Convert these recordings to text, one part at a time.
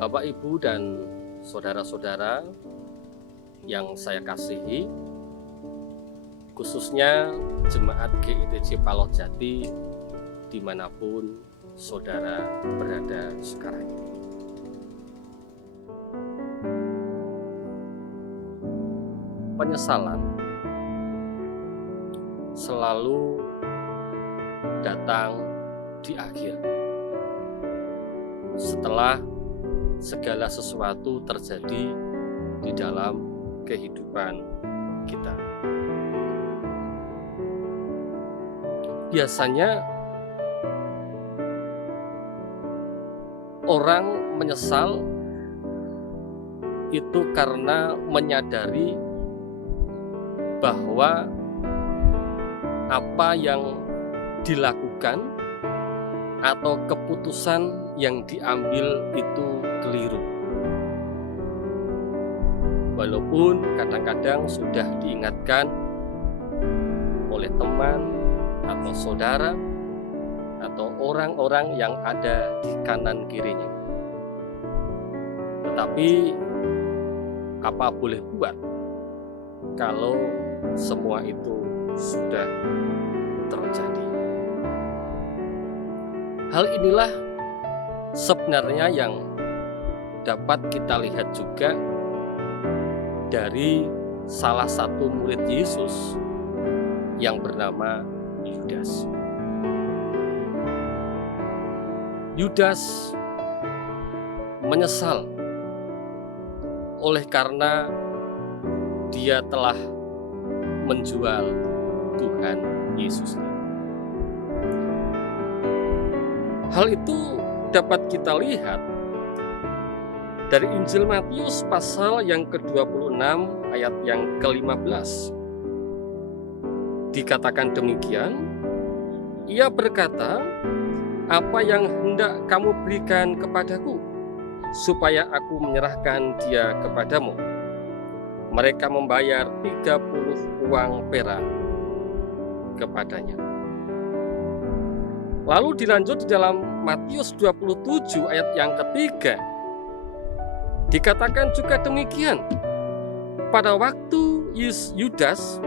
Bapak, Ibu, dan saudara-saudara yang saya kasihi, khususnya Jemaat GITC Palojati dimanapun saudara berada sekarang ini. Penyesalan selalu datang di akhir, setelah segala sesuatu terjadi di dalam kehidupan kita. Biasanya orang menyesal itu karena menyadari bahwa apa yang dilakukan atau keputusan yang diambil itu keliru. Walaupun kadang-kadang sudah diingatkan oleh teman atau saudara atau orang-orang yang ada di kanan kirinya. Tetapi apa boleh buat kalau semua itu sudah terjadi? Hal inilah sebenarnya yang dapat kita lihat juga dari salah satu murid Yesus yang bernama Yudas. Yudas menyesal oleh karena dia telah menjual Tuhan Yesusnya. Hal itu dapat kita lihat dari Injil Matius pasal yang ke-26 ayat yang ke-15. Dikatakan demikian, ia berkata, "Apa yang hendak kamu berikan kepadaku, supaya aku menyerahkan dia kepadamu?" Mereka membayar 30 uang perak kepadanya. Lalu dilanjut di dalam Matius 27 ayat yang ketiga. Dikatakan juga demikian. Pada waktu Yudas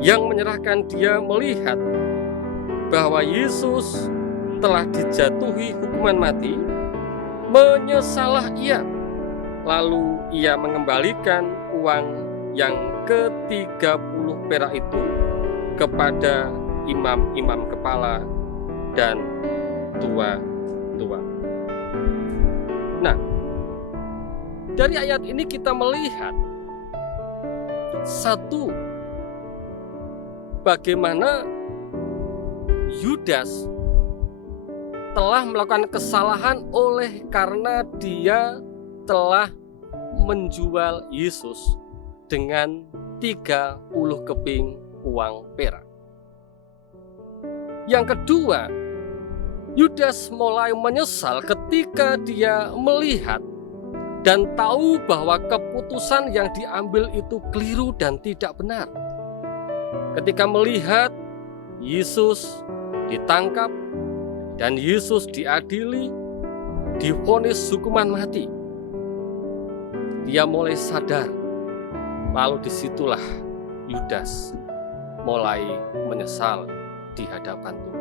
yang menyerahkan dia melihat bahwa Yesus telah dijatuhi hukuman mati, menyesallah ia. Lalu ia mengembalikan uang yang ke-30 perak itu kepada imam-imam kepala dan tua-tua. Nah, dari ayat ini kita melihat satu, bagaimana Yudas telah melakukan kesalahan oleh karena dia telah menjual Yesus dengan 30 keping uang perak. Yang kedua, Yudas mulai menyesal ketika dia melihat dan tahu bahwa keputusan yang diambil itu keliru dan tidak benar. Ketika melihat Yesus ditangkap dan Yesus diadili, divonis hukuman mati, dia mulai sadar. Lalu disitulah Yudas mulai menyesal di hadapan Tuhan.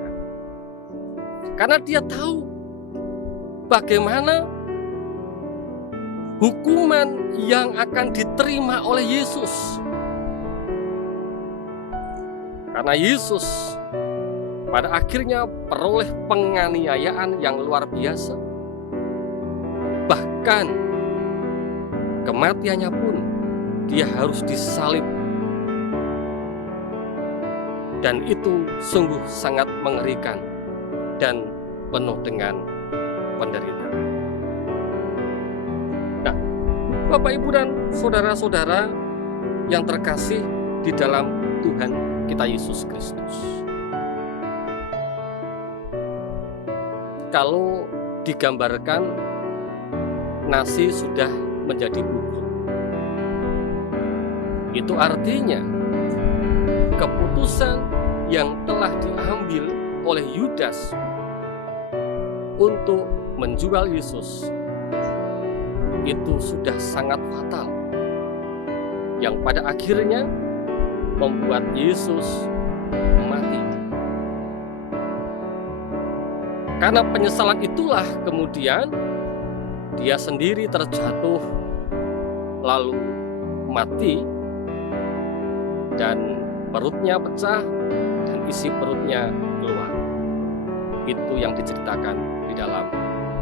Karena dia tahu bagaimana hukuman yang akan diterima oleh Yesus. Karena Yesus pada akhirnya peroleh penganiayaan yang luar biasa. Bahkan kematiannya pun dia harus disalib. Dan itu sungguh sangat mengerikan dan penuh dengan penderitaan. Nah, Bapak, Ibu, dan saudara-saudara yang terkasih di dalam Tuhan kita Yesus Kristus. Kalau digambarkan nasi sudah menjadi bubur, itu artinya keputusan yang telah diambil oleh Yudas untuk menjual Yesus itu sudah sangat fatal, yang pada akhirnya membuat Yesus mati. Karena penyesalan itulah kemudian dia sendiri terjatuh lalu mati, dan perutnya pecah dan isi perutnya keluar. Itu yang diceritakan di dalam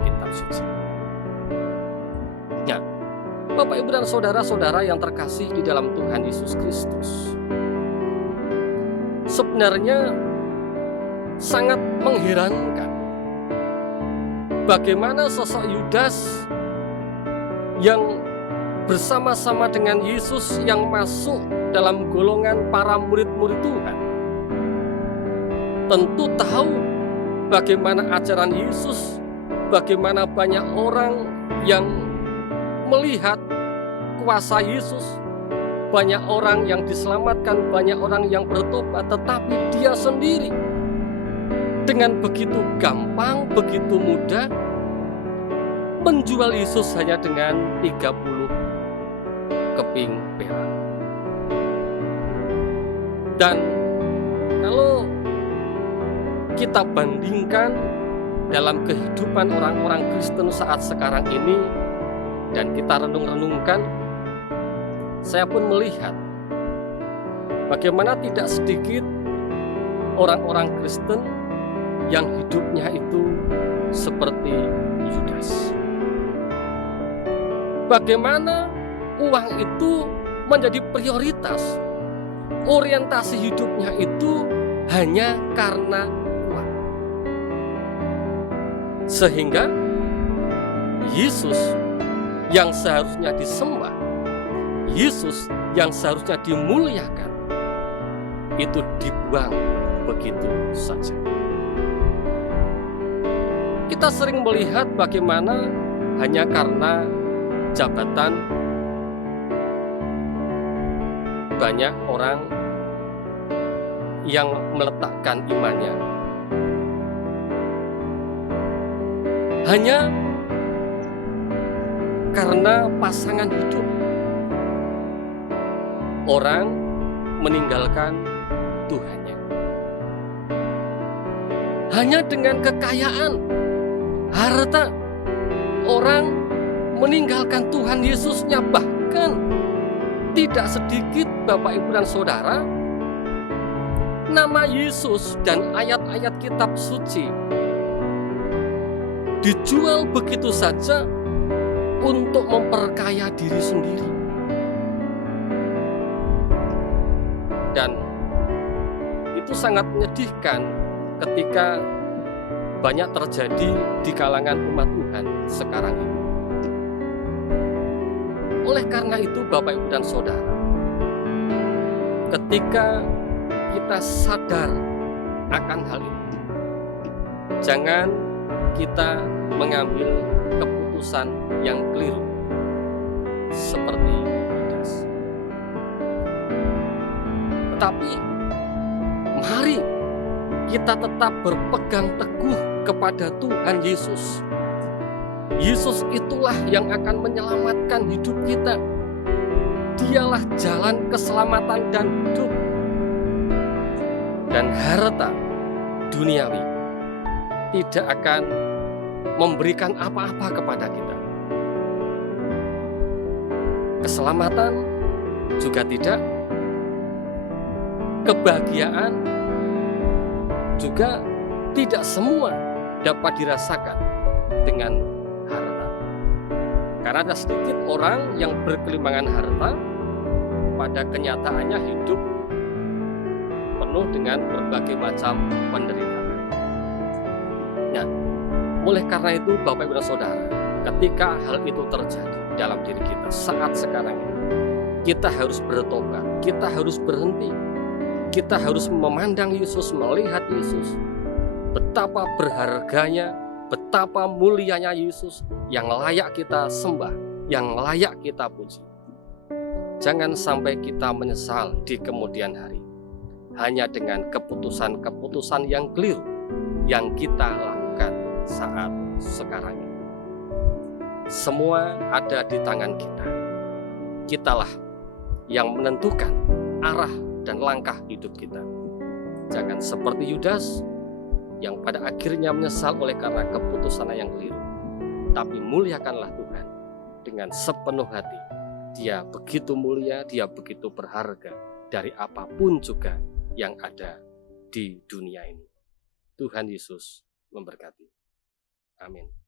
kitab suci. Nah, Bapak, Ibu, dan saudara-saudara yang terkasih di dalam Tuhan Yesus Kristus, sebenarnya sangat mengherankan bagaimana sosok Yudas yang bersama-sama dengan Yesus yang masuk dalam golongan para murid-murid Tuhan tentu tahu bagaimana ajaran Yesus, bagaimana banyak orang yang melihat kuasa Yesus, banyak orang yang diselamatkan, banyak orang yang bertobat, tetapi dia sendiri dengan begitu gampang, begitu mudah menjual Yesus hanya dengan 30 keping perak. Dan kalau kita bandingkan dalam kehidupan orang-orang Kristen saat sekarang ini dan kita renung-renungkan, saya pun melihat bagaimana tidak sedikit orang-orang Kristen yang hidupnya itu seperti Yudas. Bagaimana uang itu menjadi prioritas, orientasi hidupnya itu hanya karena uang, sehingga Yesus yang seharusnya disembah, Yesus yang seharusnya dimuliakan, itu dibuang begitu saja. Kita sering melihat bagaimana hanya karena jabatan banyak orang yang meletakkan imannya hanya karena pasangan hidup. Orang meninggalkan Tuhannya hanya dengan kekayaan, harta. Orang meninggalkan Tuhan Yesusnya, bahkan tidak sedikit Bapak, Ibu, dan Saudara, nama Yesus dan ayat-ayat kitab suci dijual begitu saja untuk memperkaya diri sendiri. Dan itu sangat menyedihkan ketika banyak terjadi di kalangan umat Tuhan sekarang ini. Oleh karena itu Bapak, Ibu, dan Saudara, ketika kita sadar akan hal itu, jangan kita mengambil keputusan yang keliru seperti Yudas. Tetapi mari kita tetap berpegang teguh kepada Tuhan Yesus. Yesus itulah yang akan menyelamatkan hidup kita. Dialah jalan keselamatan dan hidup. Dan harta duniawi tidak akan memberikan apa-apa kepada kita. Keselamatan juga tidak. Kebahagiaan juga tidak semua dapat dirasakan dengan harta. Karena ada sedikit orang yang berkelimangan harta, pada kenyataannya hidup penuh dengan berbagai macam penderitaan. Nah, oleh karena itu Bapak, Ibu, dan Saudara, ketika hal itu terjadi dalam diri kita saat sekarang ini, kita harus bertobat, kita harus berhenti, kita harus memandang Yesus, melihat Yesus, betapa berharganya, betapa mulianya Yesus yang layak kita sembah, yang layak kita puji. Jangan sampai kita menyesal di kemudian hari hanya dengan keputusan-keputusan yang keliru yang kita lakukan saat sekarang ini. Semua ada di tangan kita. Kitalah yang menentukan arah dan langkah hidup kita. Jangan seperti Yudas yang pada akhirnya menyesal oleh karena keputusan yang keliru. Tapi muliakanlah Tuhan dengan sepenuh hati. Dia begitu mulia, dia begitu berharga dari apapun juga yang ada di dunia ini. Tuhan Yesus memberkati. Amin.